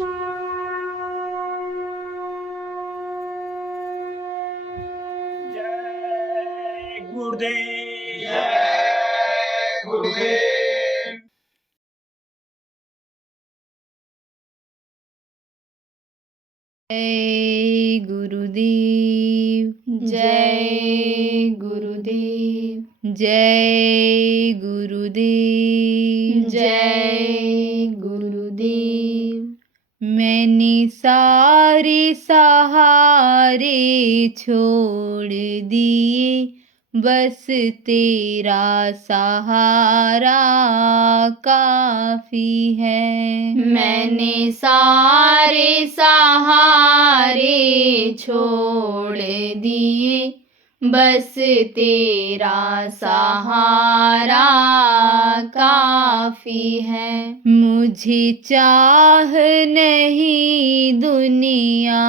जय गुरुदेव। जय गुरुदेव। जय गुरुदेव। जय गुरुदेव। जय गुरुदेव। जय गुरुदेव। मैंने सारे सहारे छोड़ दिए, बस तेरा सहारा काफी है। मैंने सारे सहारे छोड़ दिए, बस तेरा सहारा काफी है। मुझे चाह नहीं दुनिया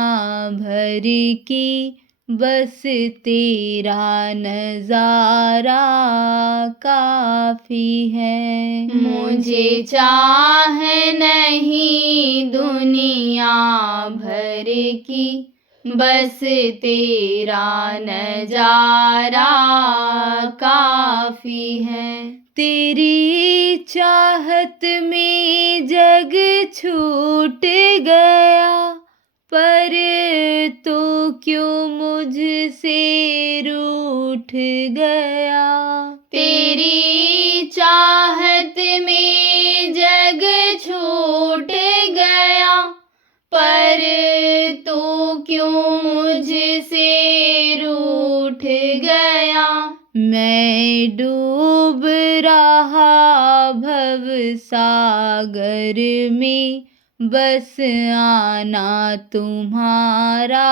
भर की, बस तेरा नजारा काफी है। मुझे चाह नहीं दुनिया भर की, बस तेरा नजारा काफी है। तेरी चाहत में जग छूट गया, पर तो क्यों मुझसे रूठ गया। तेरी चाहत में जग छूट गया, पर तू क्यों मुझसे रूठ गया। मैं डूब रहा भव सागर में, बस आना तुम्हारा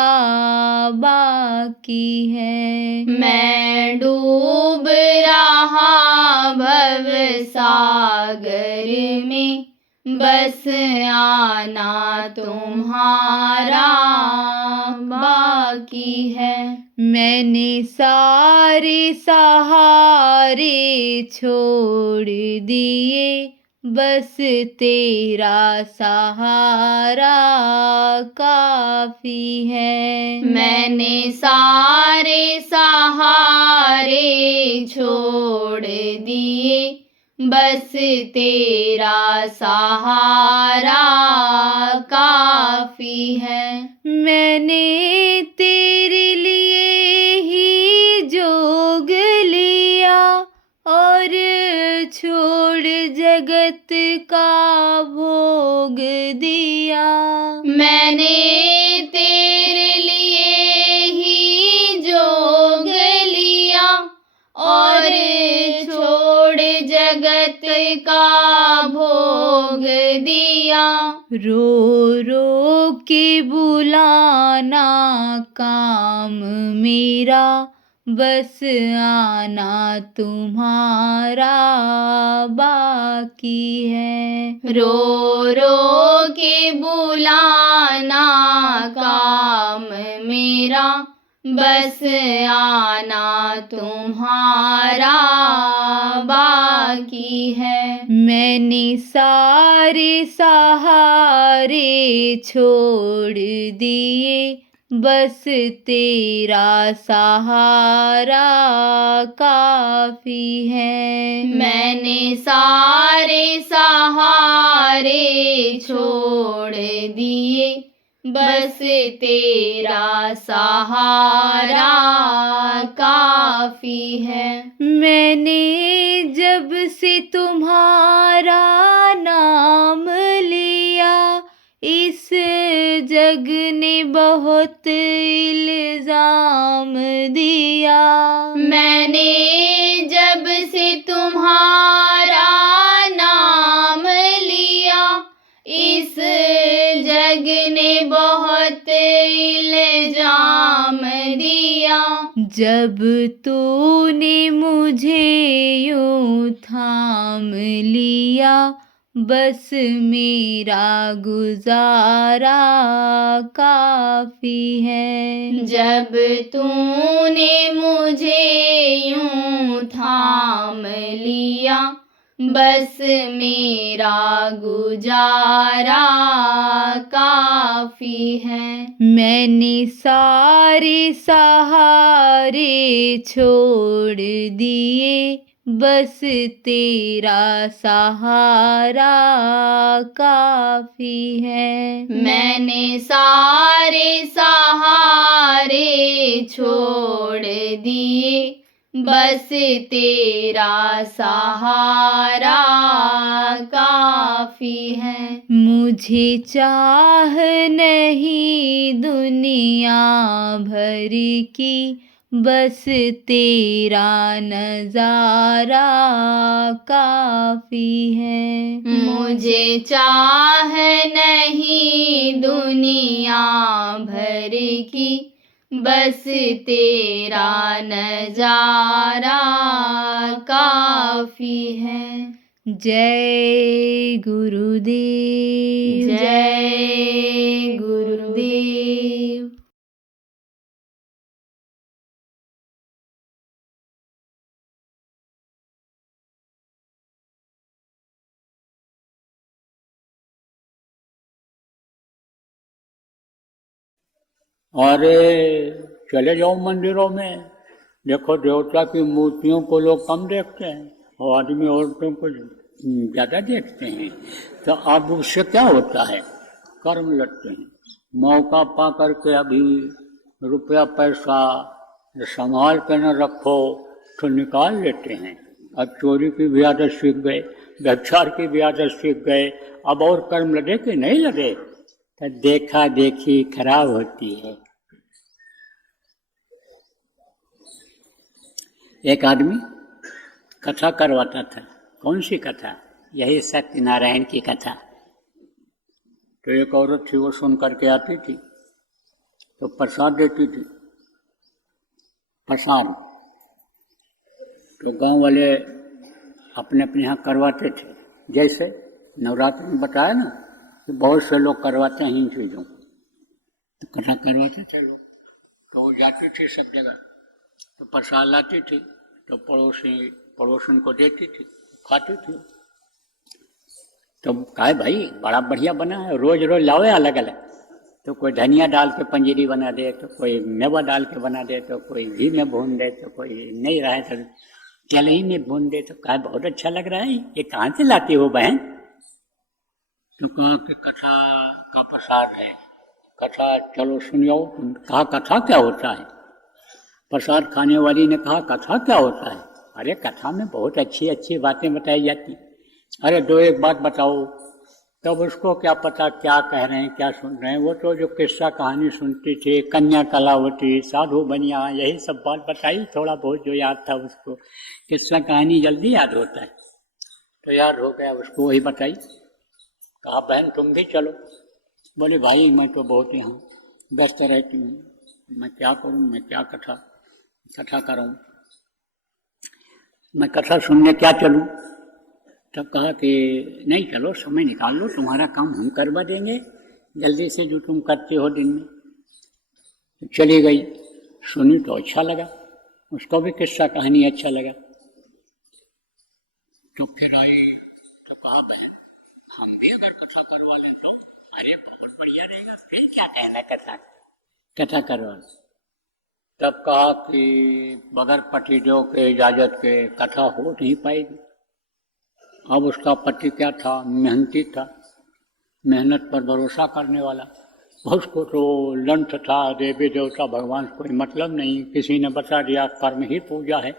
बाकी है। मैं डूब रहा भव सागर में, बस आना तुम्हारा बाकी है। मैंने सारे सहारे छोड़ दिए, बस तेरा सहारा काफी है। मैंने सारे सहारे छोड़ दिए, बस तेरा सहारा काफी है। मैंने तेरे लिए ही जोग लिया, और छोड़ जगत का भोग दिया। मैंने तेरे लिए ही जोग लिया, और छोड़ जगत का भोग दिया। रो रो के बुलाना काम मेरा, बस आना तुम्हारा बाकी है। रो रो के बुलाना काम मेरा, बस आना तुम्हारा बाकी है। मैंने सारे सहारे छोड़ दिए, बस तेरा सहारा काफी है। मैंने सारे सहारे छोड़ दिए, बस तेरा सहारा काफी है। मैंने जब से तुम्हारा नाम लिया, इस जग ने बहुत इल्जाम दिया। मैंने जब से तुम्हारा नाम लिया, इस जग ने बहुत इल्जाम दिया। जब तूने मुझे यूं थाम लिया, बस मेरा गुजारा काफी है। जब तूने मुझे यूं थाम लिया, बस मेरा गुजारा काफी है। मैंने सारे सहारे छोड़ दिए, बस तेरा सहारा काफी है। मैंने सारे सहारे छोड़ दिए, बस तेरा सहारा काफी है। मुझे चाह नहीं दुनिया भर की, बस तेरा नजारा काफी है। मुझे चाह नहीं दुनिया भर की, बस तेरा नजारा काफी है। जय गुरुदेव, जय गुरुदेव। अरे चले जाओ मंदिरों में, देखो देवता की मूर्तियों को लोग कम देखते हैं और आदमी औरतों को ज्यादा देखते हैं। तो अब उससे क्या होता है, कर्म लगते हैं। मौका पा करके अभी रुपया पैसा संभाल कर न रखो तो निकाल लेते हैं। अब चोरी की भी आदत सीख गए, व्यभिचार की भी आदत सीख गए, अब और कर्म लगे कि नहीं लगे। तो देखा देखी खराब होती है। एक आदमी कथा करवाता था। कौन सी कथा? यही सत्यनारायण की कथा। तो एक औरत थी, वो सुन करके आती थी तो प्रसाद देती थी। प्रसाद तो गांव वाले अपने अपने यहाँ करवाते थे। जैसे नवरात्र में बताया ना कि बहुत से लोग करवाते हैं इन चीज़ों को, तो कथा करवाते थे लोग। तो वो जाती थी सब जगह, तो प्रसाद लाती थी तो पड़ोसन को देती थी, खाती थी। तो कहा भाई बड़ा बढ़िया बना है, रोज रोज लाओ अलग अलग। तो कोई धनिया डाल के पंजीरी बना दे, तो कोई मेवा डाल के बना दे, तो कोई घी में भून दे, तो कोई नहीं रहा है तो तेल ही में भून दे। तो कहा बहुत अच्छा लग रहा है, ये कहाँ से लाती हो बहन? तो कहा कि कथा का प्रसाद है। कथा चलो सुनियो। कहा कथा क्या होता है? प्रसाद खाने वाली ने कहा कथा क्या होता है? अरे कथा में बहुत अच्छी अच्छी बातें बताई जाती। अरे दो एक बात बताओ। तब उसको क्या पता क्या कह रहे हैं, क्या सुन रहे हैं। वो तो जो किस्सा कहानी सुनती थी, कन्या कलावती, साधु बनिया, यही सब बात बताई। थोड़ा बहुत जो याद था उसको, किस्सा कहानी जल्दी याद होता है, तो याद हो गया उसको, वही बताई। कहा बहन तुम भी चलो। बोले भाई मैं तो बहुत यहाँ व्यस्त रहती हूँ, मैं क्या करूँ, मैं क्या कथा करूँ, मैं कथा सुनने क्या चलूँ? तब कहा कि नहीं चलो, समय निकाल लो, तुम्हारा काम हम करवा देंगे जल्दी से जो तुम करते हो दिन में। तो चली गई, सुनी तो अच्छा लगा, उसको भी किस्सा कहानी अच्छा लगा। तो फिर आई तो कहा बहन हम भी अगर कथा करवा लें तो? अरे बहुत बढ़िया रहेगा, फिर क्या कहना, कथा करवा। तब कहा कि बगैर पतिदेव के इजाजत के कथा हो नहीं पाएगी। अब उसका पति क्या था, मेहनती था, मेहनत पर भरोसा करने वाला। उसको तो लंठ था, देवी देवता भगवान कोई मतलब नहीं, किसी ने बता दिया कर्म ही पूजा है।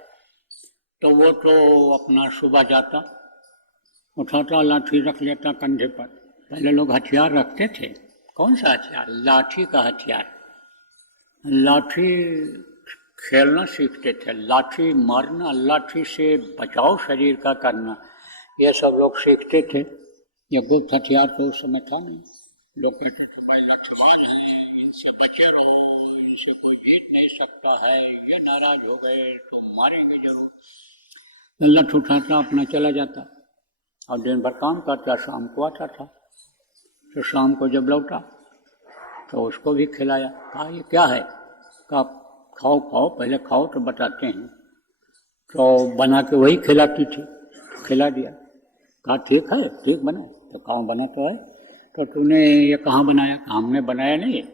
तो वो तो अपना सुबह जाता, उठाता, लाठी रख लेता कंधे पर। पहले लोग हथियार रखते थे। कौन सा हथियार? लाठी का हथियार। लाठी खेलना सीखते थे, लाठी मारना, लाठी से बचाव शरीर का करना, ये सब लोग सीखते थे। ये गुप्त हथियार तो उस समय था नहीं। लोग कहते थे भाई लठबाज हैं, इनसे बचे रहो, इनसे कोई जीत नहीं सकता है, ये नाराज हो गए तो मारेंगे जरूर। लठ उठाता अपना चला जाता और दिन भर काम करता, शाम को आता था। तो शाम को जब लौटा तो उसको भी खिलाया। कहा ये क्या है? कहा खाओ खाओ, पहले खाओ तो बताते हैं। तो बना के वही खिलाती थी, खिला दिया। कहा ठीक है, ठीक बना। तो खाओ बना तो है। तो तो तूने ये कहाँ बनाया? हमने बनाया नहीं है,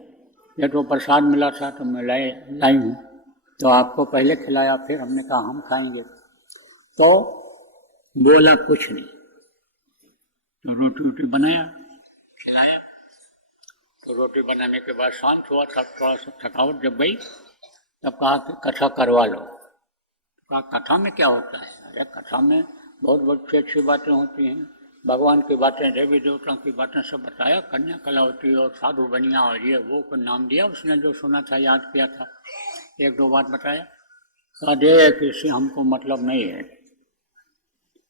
ये तो प्रसाद मिला था तो मैं लाई हूँ, तो आपको पहले खिलाया, फिर हमने कहा हम खाएंगे। तो बोला कुछ नहीं, तो रोटी वोटी बनाया, खिलाया। तो रोटी बनाने के बाद शांत हुआ, थोड़ा सा थकावट जब गई, तब कहा कि कथा करवा लो। कहा कथा में क्या होता है? अरे कथा में बहुत बहुत अच्छी बातें होती हैं, भगवान की बातें, देवी देवताओं की बातें सब बताया, कन्या कलावती और साधु बनिया और ये वो को नाम दिया, उसने जो सुना था याद किया था, एक दो बात बताया। कहा देख इससे हमको मतलब नहीं है,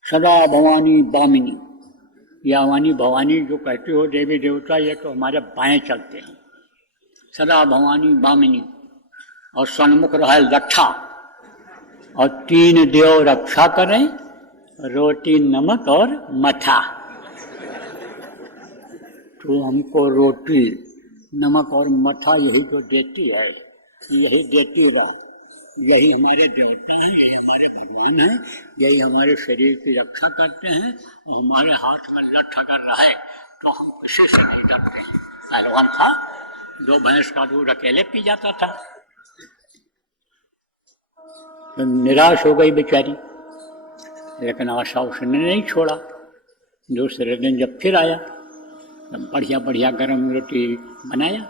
सदा भवानी बामिनी, या वानी भवानी जो कहती हो देवी देवता, ये तो हमारे बाएं चलते हैं, सदा भवानी बामिनी, और सन्मुख रहे लट्ठा, और तीन देव रक्षा करें, रोटी नमक और मठा। तो हमको रोटी नमक और मठा यही जो देती है, यही देती रहा, यही हमारे देवता हैं, यही हमारे भगवान हैं, यही हमारे शरीर की रक्षा करते हैं, और हमारे हाथ में लठ अगर रहे तो हम किसी से नहीं डरते हैं। पहलवान था, 2 भैंस का दूध अकेले पी जाता था। तो निराश हो गई बेचारी, लेकिन आशा उसने नहीं छोड़ा। दूसरे दिन जब फिर आया, तब बढ़िया बढ़िया गर्म रोटी बनाया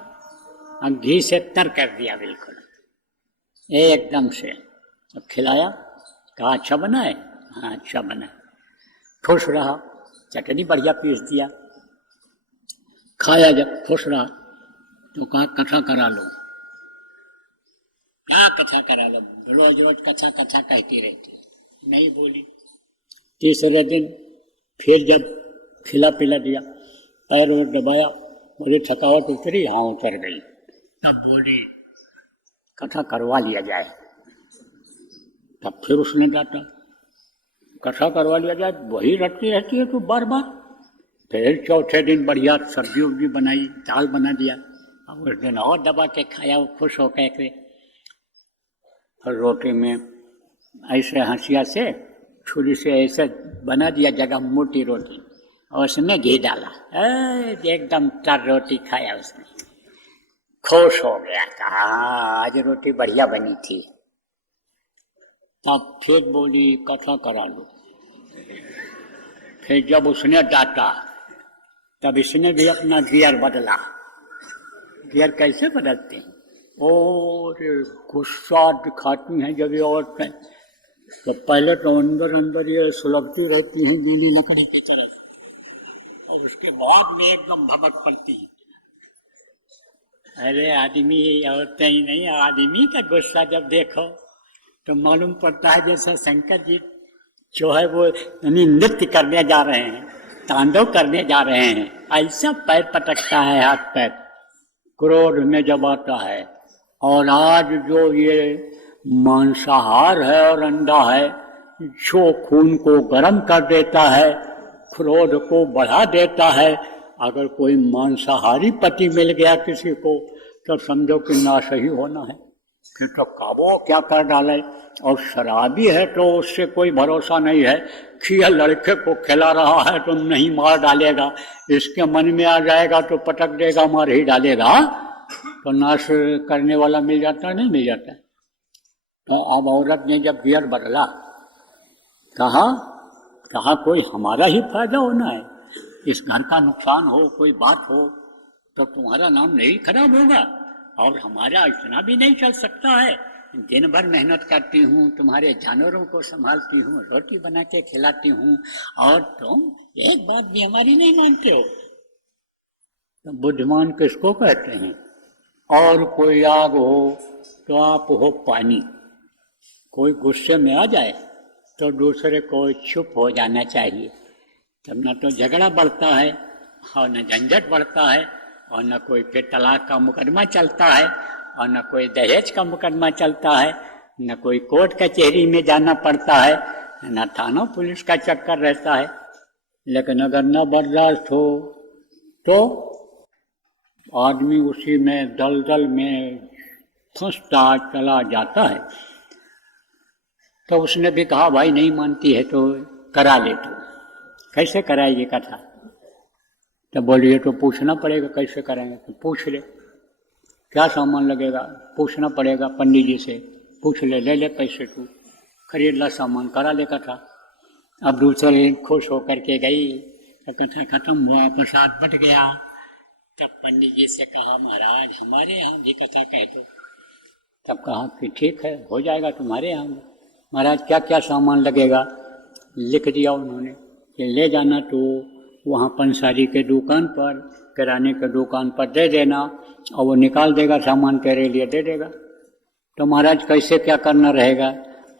और घी से तर कर दिया बिल्कुल एकदम से। अब खिलाया, कहा अच्छा बना है? हाँ अच्छा बना है। खुश रहा, चटनी बढ़िया पीस दिया, खाया। जब खुश रहा तो कहा कथा करा लो। क्या कथा करा लो? रोज रोज कथा कथा कहती रहती, नहीं बोली। तीसरे दिन फिर जब खिला पिला दिया, पैर और दबाया, बोली थकावट उतरी? हाँ उतर गई। तब बोली कथा करवा लिया जाए। तब फिर उसने डांटा, कथा करवा लिया जाए, वही रटती रहती है तो बार बार। फिर चौथे दिन बढ़िया सब्जी उब्जी बनाई, दाल बना दिया, और उस दिन और दबा के खाया, वो खुश हो के। और रोटी में ऐसे हंसिया से छुरी से ऐसे बना दिया जगह मोटी रोटी, और उसमें घी डाला, एकदम तर रोटी खाया उसने, खुश हो गया, कहा आज रोटी बढ़िया बनी थी। तब फिर बोली कथा करा लो। फिर जब उसने डांटा, तब इसने भी अपना गियर बदला। गियर कैसे बदलते हैं? और गुस्सा दिखाती हैं जब ये औरतें, तो पहले तो अंदर अंदर ये सुलगती रहती हैं गीली लकड़ी की तरह, और उसके बाद में एकदम भभक पड़ती है। अरे आदमी, औरतें ही नहीं, आदमी का गुस्सा जब देखो तो मालूम पड़ता है जैसा शंकर जी जो है वो नृत्य करने जा रहे हैं, तांडव करने जा रहे हैं, ऐसा पैर पटकता है, हाथ पैर क्रोध में जब आता है। और आज जो ये मांसाहार है और अंडा है, जो खून को गर्म कर देता है, क्रोध को बढ़ा देता है, अगर कोई मांसाहारी पति मिल गया किसी को तो समझो कि नाश ही होना है, फिर तो काबो क्या कर डाले। और शराबी है तो उससे कोई भरोसा नहीं है कि यह लड़के को खिला रहा है तो नहीं मार डालेगा, इसके मन में आ जाएगा तो पटक देगा, मार ही डालेगा, तो नाश करने वाला मिल जाता है, नहीं मिल जाता है। तो अब औरत ने जब गियर बदला, कहा कोई हमारा ही फायदा होना है, इस घर का नुकसान हो, कोई बात हो तो तुम्हारा नाम नहीं खराब होगा, और हमारा इतना भी नहीं चल सकता है। दिन भर मेहनत करती हूँ, तुम्हारे जानवरों को संभालती हूँ, रोटी बना के खिलाती हूँ, और तुम एक बात भी हमारी नहीं मानते हो। तो बुद्धिमान किसको कहते हैं? और कोई आग हो तो आप हो पानी। कोई गुस्से में आ जाए तो दूसरे को चुप हो जाना चाहिए, तब न तो झगड़ा बढ़ता है और न झंझट बढ़ता है, और न कोई फिर तलाक का मुकदमा चलता है, और न कोई दहेज का मुकदमा चलता है, न कोई कोर्ट कचहरी में जाना पड़ता है, न थाना पुलिस का चक्कर रहता है। लेकिन अगर न बर्दाश्त हो तो आदमी उसी में दलदल में फंसता चला जाता है। तो उसने भी कहा भाई नहीं मानती है तो करा ले, तो कैसे कराएगी कथा? तो बोले ये तो पूछना पड़ेगा, कैसे करेंगे? तो पूछ ले, क्या सामान लगेगा, पूछना पड़ेगा पंडित जी से, पूछ ले, ले ले पैसे, तू खरीद ला सामान, करा ले कथा। अब दूसरे दिन खुश होकर के गई तो कथा खत्म हुआ, प्रसाद बट गया। तब पंडित जी से कहा महाराज हमारे यहाँ भी कथा कह दो। तब कहा कि ठीक है, हो जाएगा तुम्हारे यहाँ भी। महाराज क्या क्या सामान लगेगा लिख दिया उन्होंने कि ले जाना तो वहाँ पंसारी के दुकान पर, किराने के दुकान पर दे देना और वो निकाल देगा सामान, तेरे लिए दे देगा। तो महाराज कैसे क्या करना रहेगा?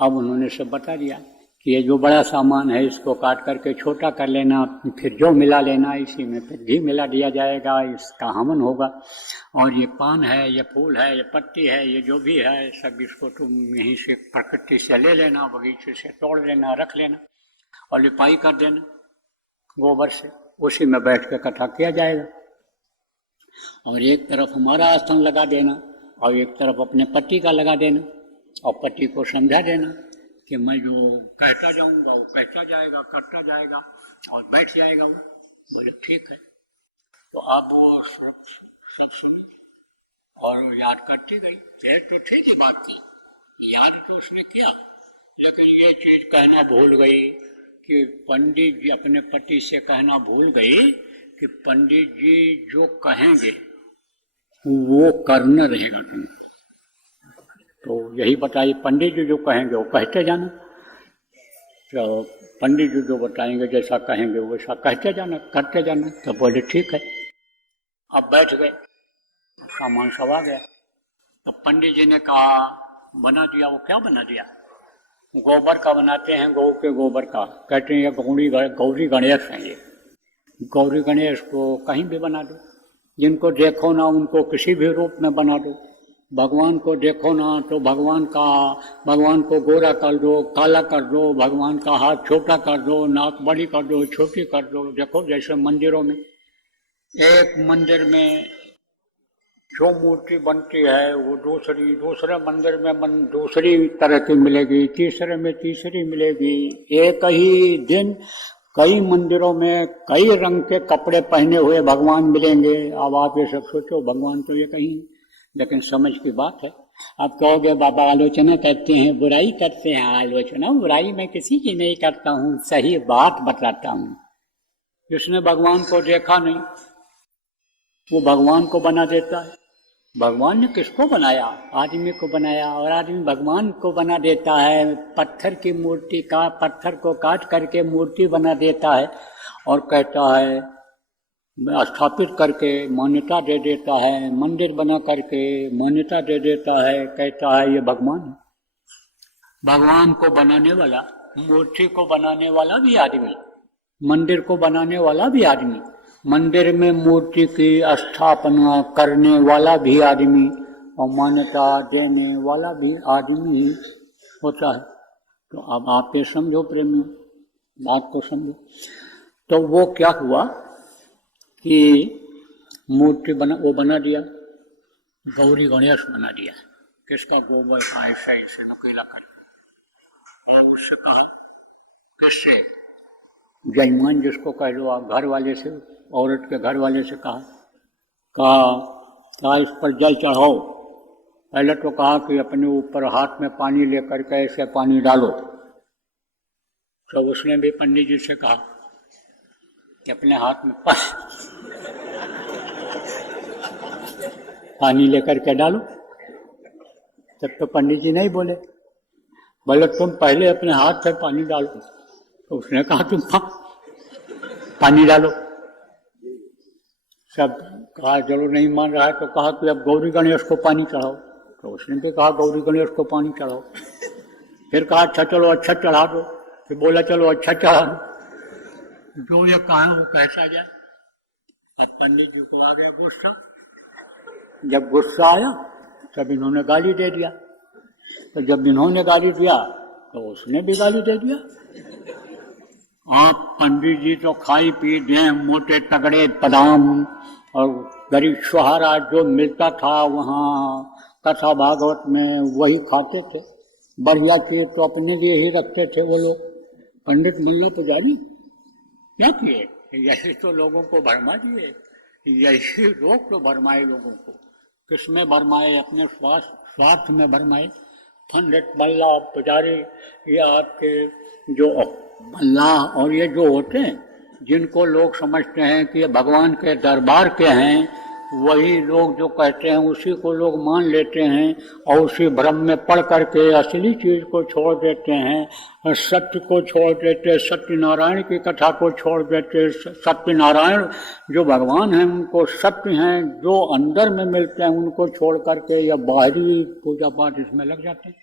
अब उन्होंने सब बता दिया कि ये जो बड़ा सामान है इसको काट करके छोटा कर लेना, फिर जो मिला लेना, इसी में फिर घी मिला दिया जाएगा, इसका हवन होगा। और ये पान है, ये फूल है, ये पत्ती है, ये जो भी है सब इसको तुम यहीं से प्रकृति से ले लेना, बगीचे से तोड़ लेना, रख लेना और लिपाई कर देना गोबर से, उसी में बैठ कर कथा किया जाएगा। और एक तरफ हमारा आसन लगा देना और एक तरफ अपने पति का लगा देना और पति को समझा देना कि मैं जो कहता जाऊंगा वो कहता जाएगा, करता जाएगा और बैठ जाएगा वो। बोले ठीक है। तो आप वो सब सुन और याद करती गई। फिर तो ठीक ही बात थी, याद तो उसने किया, लेकिन ये चीज कहना भूल गई कि पंडित जी अपने पति से कहना भूल गई कि पंडित जी जो कहेंगे वो करना रहेगा तुम। तो यही बताइए, पंडित जी जो कहेंगे वो कहते जाना। तो पंडित जी जो बताएंगे जैसा कहेंगे वैसा कहते जाना, करते जाना। तो बोले ठीक है। अब बैठ गए, सामान सब आ गया। तो पंडित जी ने कहा बना दिया। वो क्या बना दिया? गोबर का बनाते हैं, गौ के गोबर का। कहते हैं ये गौरी गणेश हैं। ये गौरी गणेश को कहीं भी बना दो, जिनको देखो ना उनको किसी भी रूप में बना दो। भगवान को देखो ना तो भगवान को गोरा कर दो, काला कर दो, भगवान का हाथ छोटा कर दो, नाक बड़ी कर दो, छोटी कर दो। देखो जैसे मंदिरों में, एक मंदिर में जो मूर्ति बनती है वो दूसरे मंदिर में दूसरी तरह की मिलेगी, तीसरे में तीसरी मिलेगी। एक ही दिन कई मंदिरों में कई रंग के कपड़े पहने हुए भगवान मिलेंगे। अब आप ये सब सोचो, भगवान तो ये कहीं, लेकिन समझ की बात है। आप कहोगे बाबा आलोचना करते हैं, बुराई करते हैं। आलोचना बुराई मैं किसी की नहीं करता हूँ, सही बात बताता हूँ। जिसने भगवान को देखा नहीं वो भगवान को बना देता है। भगवान ने किसको बनाया? आदमी को बनाया, और आदमी भगवान को बना देता है। पत्थर की मूर्ति का, पत्थर को काट करके मूर्ति बना देता है और कहता है, स्थापित करके मान्यता दे देता है, मंदिर बना करके मान्यता दे देता है, कहता है ये भगवान है। भगवान को बनाने वाला, मूर्ति को बनाने वाला भी आदमी, मंदिर को बनाने वाला भी आदमी, मंदिर में मूर्ति की स्थापना करने वाला भी आदमी और मान्यता देने वाला भी आदमी ही होता है। तो अब आप ये समझो प्रेमियों, बात को समझो। तो वो क्या हुआ कि मूर्ति बना दिया, गौरी गणेश बना दिया। किसका? गोबर का, ऐसा ऐसे नकेला कर। और उससे कहा, किससे? जजमान जिसको कह लो आप, घर वाले से, औरत के घर वाले से कहा इस पर जल चढ़ाओ। पहले तो कहा कि अपने ऊपर हाथ में पानी लेकर के ऐसे पानी डालो। तो उसने भी पंडित जी से कहा कि अपने हाथ में पानी लेकर के डालो। तब तो पंडित जी नहीं बोले तुम पहले अपने हाथ से पानी डालो। तो उसने कहा तुम पानी डालो। सब कहा चलो नहीं मान रहा है, तो कहा कि अब गौरी गणेश को पानी चढ़ाओ। तो उसने भी कहा गौरी गणेश को पानी चढ़ाओ। फिर कहा अच्छा चलो अच्छा चढ़ा दो। फिर बोला चलो अच्छा चढ़ा दो। जो ये कहा वो कैसा जाए। अब पंडित जी को आ गया गुस्सा। जब गुस्सा आया तब इन्होंने गाली दे दिया। तो जब इन्होंने गाली दिया तो उसने भी गाली दे दिया। आप पंडित जी तो खाई पी दें मोटे तगड़े बादाम और गरीब सुहारा जो मिलता था वहाँ कथा भागवत में वही खाते थे। बढ़िया चीज तो अपने लिए ही रखते थे वो लोग। पंडित मुल्ला पुजारी क्या किए? यही तो लोगों को भरमा दिए, यही रोग तो भरमाए लोगों को। किसमें भरमाए? अपने स्वार्थ में भरमाए। पंडित मल्लाह पुजारी, ये आपके जो मल्लाह और ये जो होते हैं, जिनको लोग समझते हैं कि ये भगवान के दरबार के हैं, वही लोग जो कहते हैं उसी को लोग मान लेते हैं और उसी भ्रम में पड़ करके असली चीज को छोड़ देते हैं, सत्य को छोड़ देते, सत्यनारायण की कथा को छोड़ देते। सत्यनारायण जो भगवान हैं उनको सत्य हैं, जो अंदर में मिलते हैं उनको छोड़ करके या बाहरी पूजा पाठ इसमें लग जाते हैं।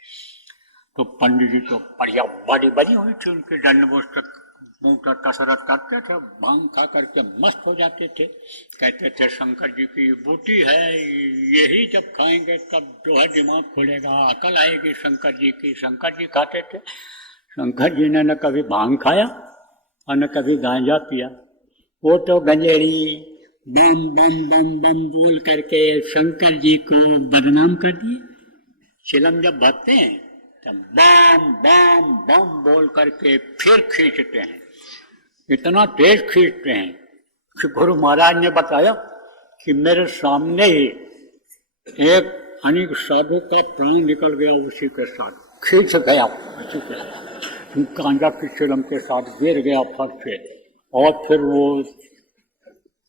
तो पंडित जी तो बढ़िया बड़ी बड़ी हुई थी, उनकी दंड मुक्त कसरत करते थे, भांग खा करके मस्त हो जाते थे। कहते थे शंकर जी की बूटी है, यही जब खाएंगे तब जो है दिमाग खुलेगा, अकल आएगी शंकर जी की। शंकर जी खाते थे। शंकर जी ने न कभी भांग खाया और न कभी गांजा पिया। वो तो गंजेड़ी बम बम बम बम बोल करके शंकर जी को बदनाम कर दिए। चिलम जब भरते हैं तब बम बम बम बोल करके फिर खींचते हैं, इतना तेज खींचते हैं कि गुरु महाराज ने बताया कि मेरे सामने ही एक अनेक साधु का प्राण निकल गया, उसी के साथ खींच गया, उसी के साथ गांजा की चिलम के साथ गिर गया फट से। और फिर वो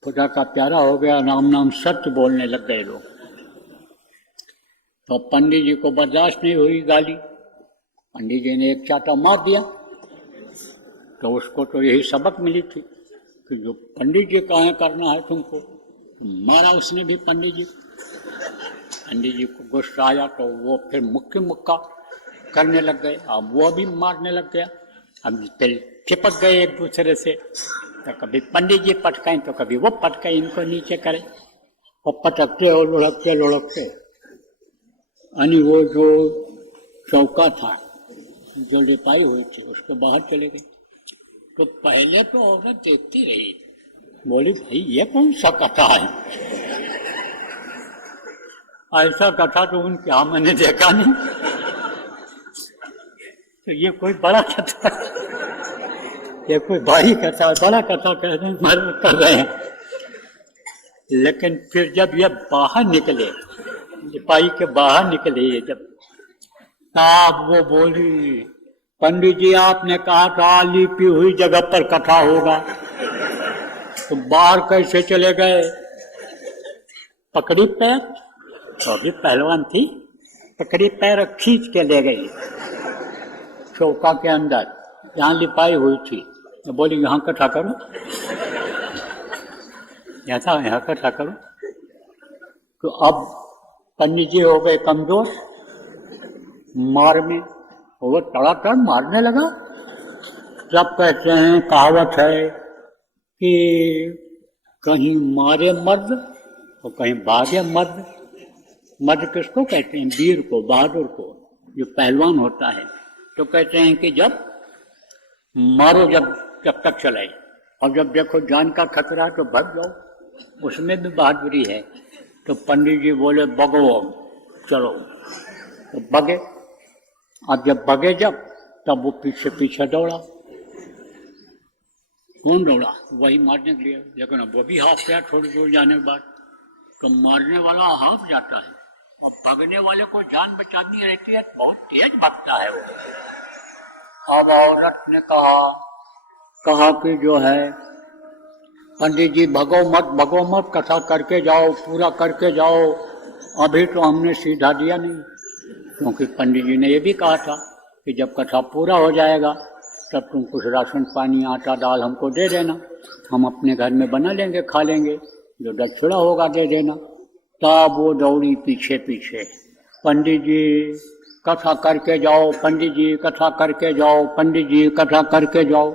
खुदा का प्यारा हो गया, राम नाम सत्य बोलने लग गए लोग। तो पंडित जी को बर्दाश्त नहीं हुई गाली, पंडित जी ने एक चाटा मार दिया। तो उसको तो यही सबक मिली थी कि जो पंडित जी कहें करना है तुमको, मारा उसने भी पंडित जी। पंडित जी को गुस्सा आया तो वो फिर मुक्का करने लग गए, अब वो भी मारने लग गया। अब फिर चिपक गए एक दूसरे से, तो कभी पंडित जी पटकाएं तो कभी वो पटकाएं, इनको नीचे करें। वो पटकते और लुढ़कते यानी वो जो चौका था जो लिपाई हुई थी उसके बाहर चले गए। तो पहले तो औरत देखती रही, बोली भाई ये कौन सा कथा है, ऐसा कथा तो उनके यहाँ मैंने देखा नहीं। तो ये कोई बड़ा कथा, ये कोई भारी कथा, बड़ा कथा कर रहे हैं। लेकिन फिर जब ये बाहर निकले, लिपाई के बाहर निकले ये जब, तब वो बोली पंडित जी आपने कहा था लिपी हुई जगह पर कथा होगा, तो बाहर कैसे चले गए? पकड़ी पैर, तो अभी पहलवान थी, पकड़ी पैर खींच के ले गई चौका के अंदर, यहाँ लिपाई हुई थी। तो बोली यहाँ कथा करो, यहाँ कथा करो। तो अब पंडित जी हो गए कमजोर मार में, वो तड़ातड़ मारने लगा। जब कहते हैं कहावत है कि कहीं मारे मर्द और कहीं भागे मर्द। मर्द किसको कहते हैं? वीर को, बहादुर को, जो पहलवान होता है। तो कहते हैं कि जब मारो जब तक चलाए, और जब देखो जान का खतरा तो भाग जाओ, उसमें भी बहादुरी है। तो पंडित जी बोले भगो चलो, तो भगे। अब जब भगे तब वो पीछे पीछे दौड़ा। कौन दौड़ा? वही मारने के लिए। लेकिन अब वो भी हाफ गया थोड़ी दूर जाने के बाद। तो मारने वाला हाफ जाता है और भगने वाले को जान बचानी रहती है, बहुत तेज भगता है वो। अब औरत ने कहा कि जो है पंडित जी भगो मत, कथा करके जाओ, पूरा करके जाओ। अभी तो हमने सीधा दिया नहीं, क्योंकि पंडित जी ने ये भी कहा था कि जब कथा पूरा हो जाएगा तब तुम कुछ राशन पानी आटा दाल हमको दे देना, हम अपने घर में बना लेंगे, खा लेंगे, जो दक्षिणा होगा दे देना। तब वो दौड़ी पीछे पीछे, पंडित जी कथा करके जाओ, पंडित जी कथा करके जाओ, पंडित जी कथा करके जाओ।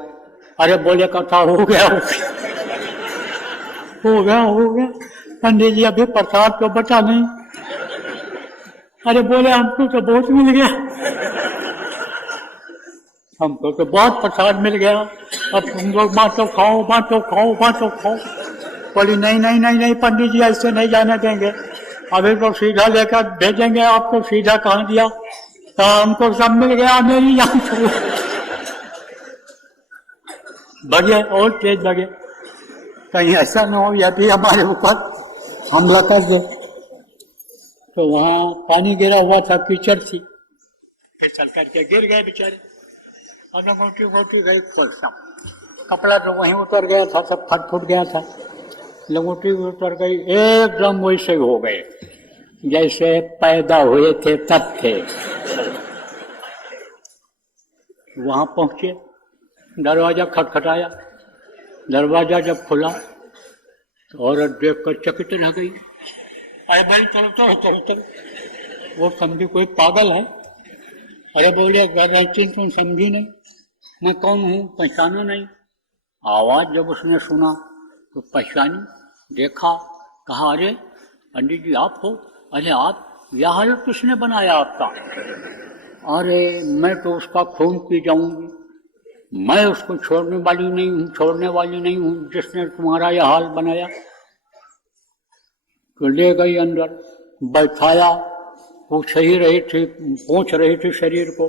अरे बोले कथा हो गया पंडित जी अभी प्रसाद तो बचा नहीं। अरे बोले हमको तो बहुत मिल गया, हमको तो बहुत प्रसाद मिल गया, अब तुम लोग बांटो खाओ। बोली नहीं पंडित जी ऐसे नहीं जाने देंगे, अभी तो सीधा लेकर भेजेंगे आपको। सीधा कहाँ दिया, तो हमको सब मिल गया, मेरी जान छू। भगे और तेज भगे। कहीं ऐसा न हो यह भी हमारे ऊपर हमला कर दे। तो वहां पानी गिरा हुआ था, कीचड़ थी, फिर चल करके गिर गए बेचारे, और लंगोटी वोटी गई खोल सब, कपड़ा तो वहीं उतर गया था, सब फट फुट गया था, लंगोटी उतर गई, एकदम वैसे हो गए जैसे पैदा हुए थे तब थे। वहां पहुंचे, दरवाजा खटखटाया, दरवाजा जब खुला तो औरत देख कर चकित रह गई। अरे भाई चलो चलो चलो चलो, वो समझी कोई पागल है। अरे बोले तुम समझी नहीं, मैं कौन हूँ, पहचानो नहीं। आवाज जब उसने सुना तो पहचानी, देखा, कहा अरे पंडित जी आप हो? अरे आप, यह हालत किसने बनाया आपका? अरे मैं तो उसका खून पी जाऊंगी, मैं उसको छोड़ने वाली नहीं हूँ जिसने तुम्हारा यह हाल बनाया। तो ले गई अंदर, बैठाया, पूछ रही थी शरीर को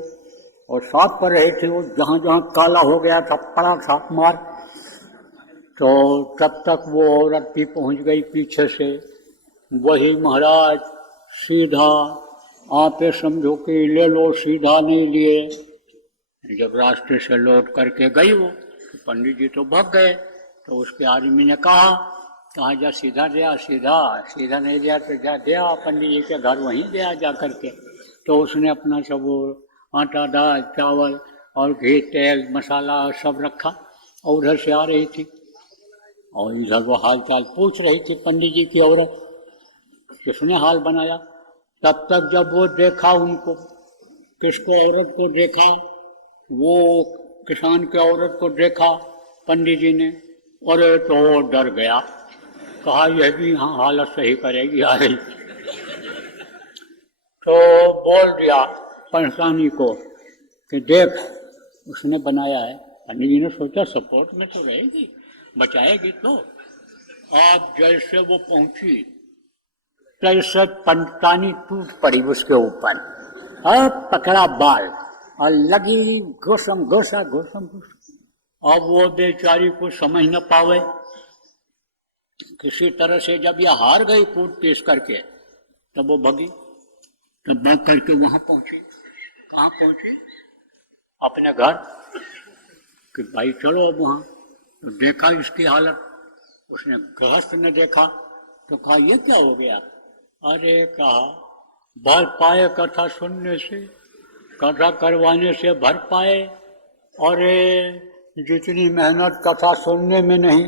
और साफ कर रही थी, वो जहाँ जहाँ काला हो गया था पड़ा था मार। तो तब तक वो औरत भी पहुँच गई पीछे से। वही महाराज सीधा आप समझो कि ले लो, सीधा नहीं लिए। जब रास्ते से लौट करके गई वो, तो पंडित जी तो भाग गए। तो उसके आदमी ने कहा जा सीधा दिया, सीधा नहीं दिया तो जा दिया पंडित जी के घर, वहीं दिया जा करके। तो उसने अपना सब आटा दाल चावल और घी तेल मसाला सब रखा और उधर से आ रही थी और इधर वो हाल चाल पूछ रही थी पंडित जी की औरत, किसने हाल बनाया। तब तक जब वो देखा उनको, किसको, औरत को देखा, वो किसान के औरत को देखा पंडित जी ने, और तो डर गया, कहा यह भी हाँ हालत सही करेगी आ रही। तो बोल दिया परेशानी को कि देख उसने बनाया है। पंडित जी ने सोचा सपोर्ट में तो रहेगी, बचाएगी। तो आप जैसे वो पहुंची तैसे पंडितानी टूट पड़ी उसके ऊपर, अब पकड़ा बाल और लगी घोसम घोसा। अब वो बेचारी को समझ न पावे, किसी तरह से जब यह हार गई कूट पीस करके, तब वो भगी। तब भाग करके वहां पहुंची। कहाँ पहुंची? अपने घर। कि भाई चलो अब वहां। तो देखा इसकी हालत, उसने गृहस्थ ने देखा तो कहा ये क्या हो गया? अरे कहा भर पाए कथा सुनने से, कथा करवाने से भर पाए, और जितनी मेहनत कथा सुनने में नहीं,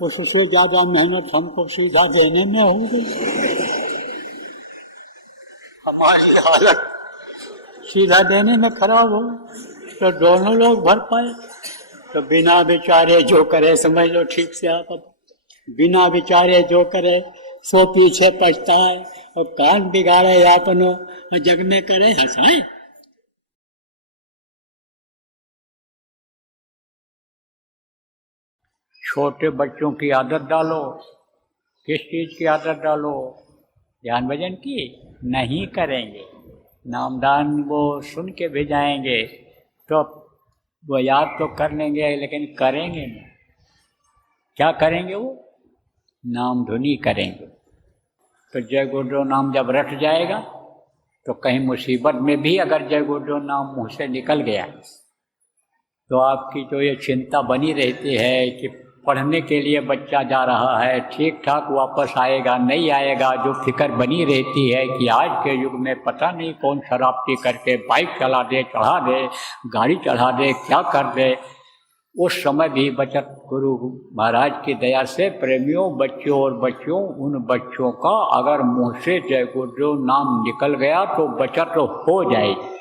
उससे ज्यादा मेहनत हमको सीधा देने में हो गई। हमारी हालत सीधा देने में खराब हो तो दोनों लोग भर पाए। तो बिना विचारे जो करे, समझ लो ठीक से आप, अब बिना विचारे जो करे सो पीछे पछताए, और कान बिगाड़े आपनो और जग में करे हंसाए। छोटे बच्चों की आदत डालो। किस चीज की आदत डालो? ध्यान भजन की नहीं करेंगे, नामदान वो सुन के भी जाएंगे तो वो याद तो कर लेंगे लेकिन करेंगे नहीं। क्या करेंगे? वो नाम धुनी करेंगे। तो जय गुरुदेव नाम जब रट जाएगा तो कहीं मुसीबत में भी अगर जय गुरुदेव नाम मुँह से निकल गया तो आपकी जो ये चिंता बनी रहती है कि पढ़ने के लिए बच्चा जा रहा है, ठीक ठाक वापस आएगा नहीं आएगा, जो फिक्र बनी रहती है कि आज के युग में पता नहीं कौन शराब पी करके बाइक चला दे, चढ़ा दे, गाड़ी चढ़ा दे, क्या कर दे, उस समय भी बचत गुरु महाराज की दया से प्रेमियों, बच्चों और बच्चियों, उन बच्चों का अगर मुँह से जय गुरुदेव नाम निकल गया तो बचत हो जाएगी।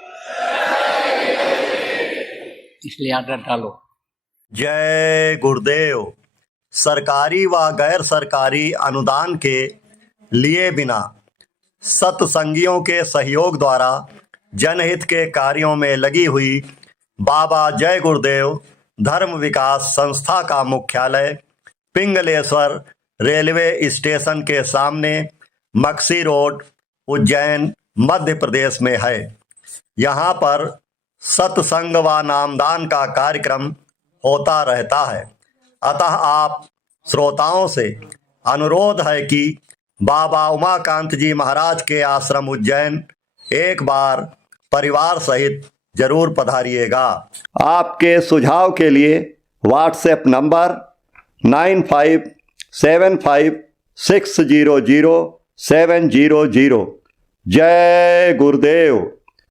इसलिए आदत डालो। जय गुरुदेव। सरकारी व गैर सरकारी अनुदान के लिए बिना सत्संगियों के सहयोग द्वारा जनहित के कार्यों में लगी हुई बाबा जय गुरुदेव धर्म विकास संस्था का मुख्यालय पिंगलेश्वर रेलवे स्टेशन के सामने मक्सी रोड, उज्जैन, मध्य प्रदेश में है। यहाँ पर सत्संग व नामदान का कार्यक्रम होता रहता है, अतः आप श्रोताओं से अनुरोध है कि बाबा उमाकांत जी महाराज के आश्रम उज्जैन एक बार परिवार सहित जरूर पधारिएगा। आपके सुझाव के लिए व्हाट्सएप नंबर 9575600700। जय गुरुदेव।